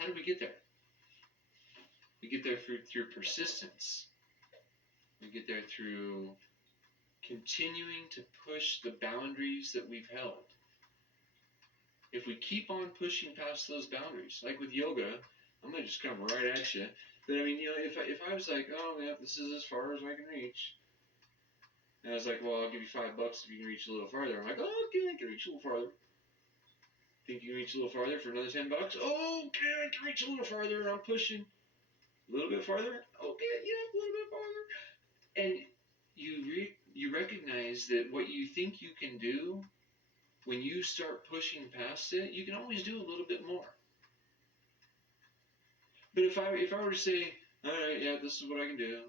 How do we get there? We get there through persistence. We get there through continuing to push the boundaries that we've held. If we keep on pushing past those boundaries, like with yoga, I'm gonna just come right at you. But I mean, if I was like, oh yeah, this is as far as I can reach, and I was like, well, I'll give you $5 if you can reach a little farther. I'm like, oh, okay, I can reach a little farther. Think you can reach a little farther for another $10? Oh, okay, I can reach a little farther. I'm pushing a little bit farther. Okay, yeah, a little bit farther. And you recognize that what you think you can do, when you start pushing past it, you can always do a little bit more. But if I were to say, all right, yeah, this is what I can do,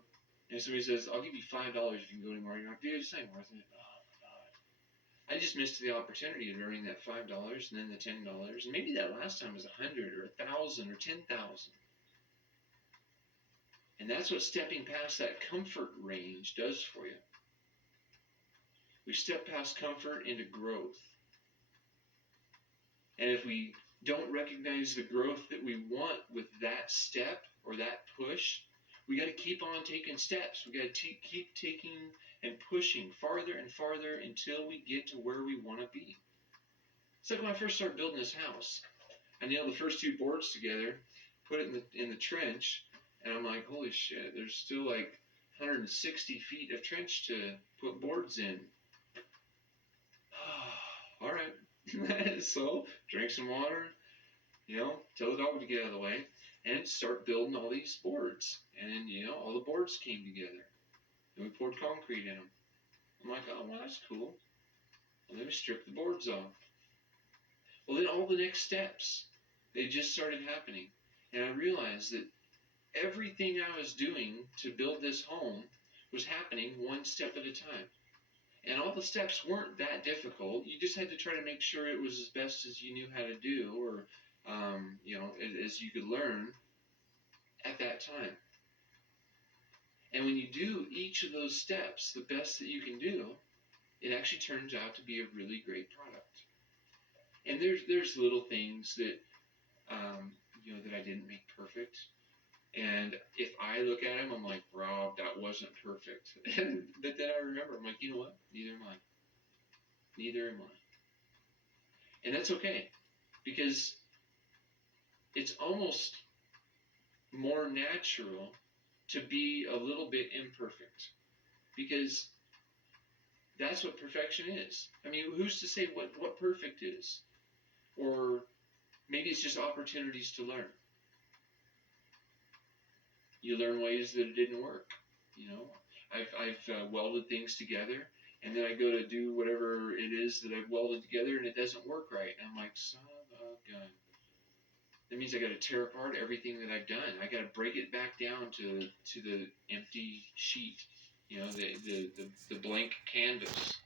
and somebody says, I'll give you $5 if you can go anymore, you're like, dude, it's not worth it. Oh my God. I just missed the opportunity of earning that $5 and then the $10, and maybe that last time was 100 or 1,000 or 10,000. And that's what stepping past that comfort range does for you. We step past comfort into growth. And if we don't recognize the growth that we want with that step or that push, we got to keep on taking steps. We got to keep taking and pushing farther and farther until we get to where we want to be. It's like when I first started building this house. I nailed the first 2 boards together, put it in the trench, and I'm like, holy shit, there's still like 160 feet of trench to put boards in. All right. So, drink some water, tell the dog to get out of the way, and start building all these boards. And, all the boards came together. And we poured concrete in them. I'm like, oh, well, that's cool. Well, then we stripped the boards off. Well, then all the next steps, they just started happening. And I realized that everything I was doing to build this home was happening one step at a time. And all the steps weren't that difficult. You just had to try to make sure it was as best as you knew how to do, or, as you could learn at that time. And when you do each of those steps the best that you can do, it actually turns out to be a really great product. And there's little things that, that I didn't make perfect. And if I look at him, I'm like, Rob, that wasn't perfect. But then I remember, I'm like, you know what? Neither am I. Neither am I. And that's okay, because it's almost more natural to be a little bit imperfect, because that's what perfection is. I mean, who's to say what perfect is? Or maybe it's just opportunities to learn. You learn ways that it didn't work. I've welded things together, and then I go to do whatever it is that I've welded together, and it doesn't work right. And I'm like, son of a gun. That means I got to tear apart everything that I've done. I got to break it back down to the empty sheet, the blank canvas.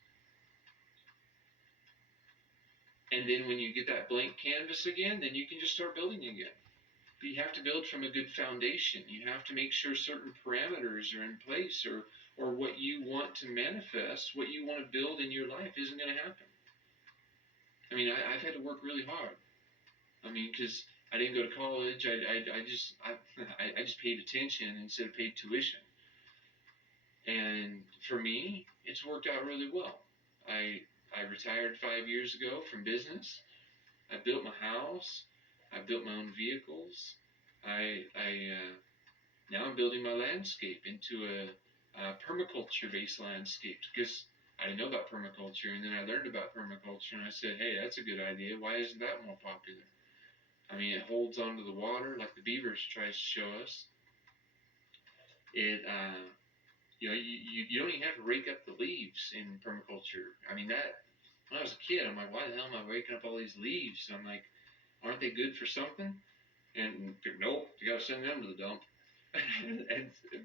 And then when you get that blank canvas again, then you can just start building again. But you have to build from a good foundation. You have to make sure certain parameters are in place, or what you want to manifest, what you want to build in your life isn't going to happen. I mean, I've had to work really hard. I mean, because I didn't go to college. I just paid attention instead of paid tuition. And for me, it's worked out really well. I retired 5 years ago from business. I built my house. I built my own vehicles. Now I'm building my landscape into a permaculture-based landscape, because I didn't know about permaculture, and then I learned about permaculture, and I said, hey, that's a good idea. Why isn't that more popular? I mean, it holds onto the water like the beavers tries to show us. It, you don't even have to rake up the leaves in permaculture. I mean, when I was a kid, I'm like, why the hell am I raking up all these leaves? I'm like, aren't they good for something? And nope, you got to send them to the dump.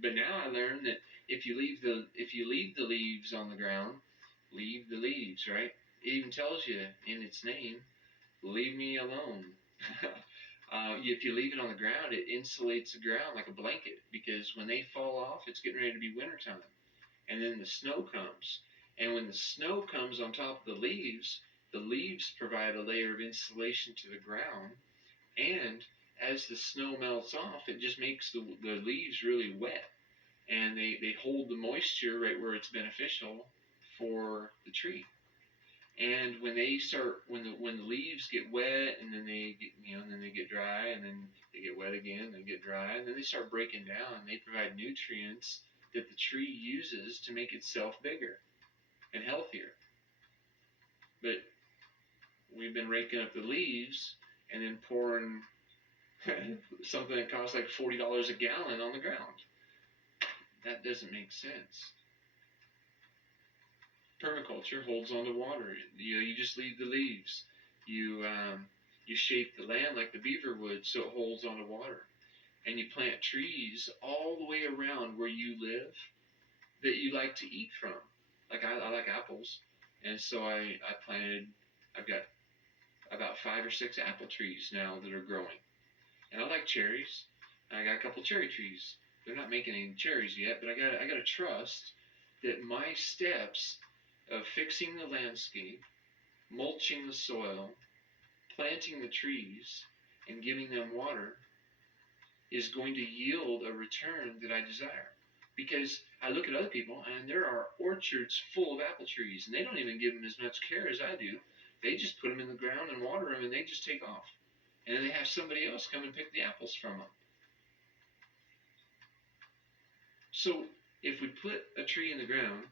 But now I learned that if you leave the leaves on the ground, leave the leaves, right? It even tells you in its name, leave me alone. If you leave it on the ground, it insulates the ground like a blanket, because when they fall off, it's getting ready to be wintertime. And then the snow comes. And when the snow comes on top of the leaves provide a layer of insulation to the ground. And as the snow melts off, it just makes the leaves really wet, and they hold the moisture right where it's beneficial for the tree. And when they start, when the leaves get wet, and then they get, and then they get dry, and then they get wet again, and get dry, and then they start breaking down, and they provide nutrients that the tree uses to make itself bigger and healthier. But we've been raking up the leaves and then pouring something that costs like $40 a gallon on the ground. That doesn't make sense. Permaculture holds on to water. You just leave the leaves. You shape the land like the beaver would, so it holds on to water. And you plant trees all the way around where you live that you like to eat from. Like I like apples, and so I've got about 5 or 6 apple trees now that are growing. And I like cherries. I got a couple cherry trees. They're not making any cherries yet, but I got to trust that my steps of fixing the landscape, mulching the soil, planting the trees, and giving them water is going to yield a return that I desire. Because I look at other people, and there are orchards full of apple trees, and they don't even give them as much care as I do. They just put them in the ground and water them, and they just take off. And then they have somebody else come and pick the apples from them. So if we put a tree in the ground,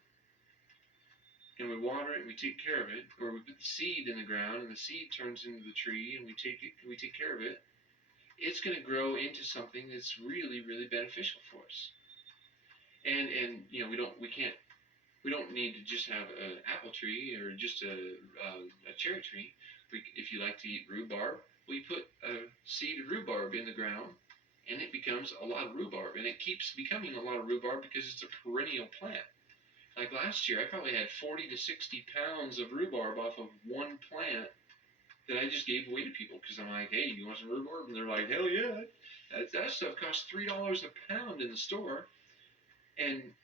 and we water it, and we take care of it, or we put the seed in the ground, and the seed turns into the tree, and we take care of it, it's going to grow into something that's really, really beneficial for us. And we don't need to just have an apple tree or just a cherry tree. If you like to eat rhubarb, we put a seed of rhubarb in the ground, and it becomes a lot of rhubarb, and it keeps becoming a lot of rhubarb because it's a perennial plant. Like last year, I probably had 40 to 60 pounds of rhubarb off of one plant that I just gave away to people because I'm like, hey, you want some rhubarb? And they're like, hell yeah. That stuff costs $3 a pound in the store. And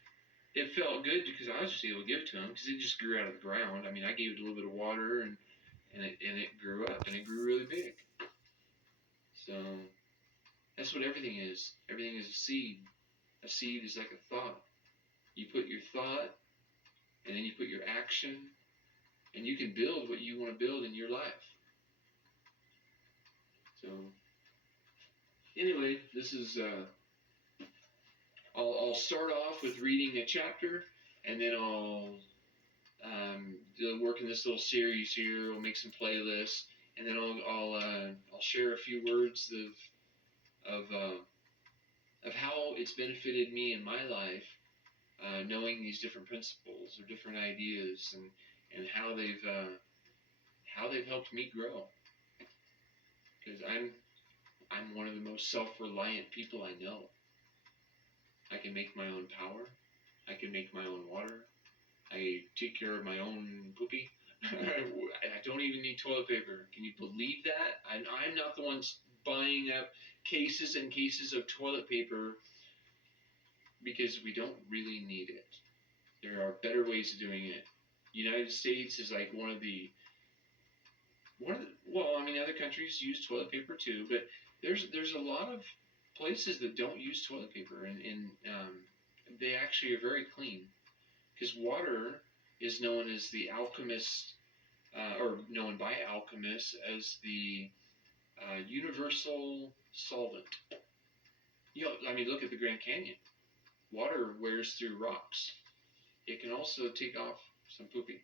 it felt good because I was just able to give it to them because it just grew out of the ground. I mean, I gave it a little bit of water, and it grew up, and it grew really big. So that's what everything is. Everything is a seed. A seed is like a thought. You put your thought, and then you put your action, and you can build what you want to build in your life. So anyway, this is I'll start off with reading a chapter, and then I'll work in this little series here. I'll make some playlists, and then I'll share a few words of how it's benefited me in my life, knowing these different principles or different ideas, and how they've helped me grow. Because I'm one of the most self-reliant people I know. I can make my own power. I can make my own water. I take care of my own poopy. I don't even need toilet paper. Can you believe that? I'm not the one buying up cases and cases of toilet paper because we don't really need it. There are better ways of doing it. United States is like one of the other countries use toilet paper too, but there's a lot of places that don't use toilet paper, and they actually are very clean, because water is known as the alchemist, or known by alchemists as the universal solvent. Look at the Grand Canyon. Water wears through rocks. It can also take off some poopy.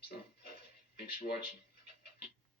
So, thanks for watching.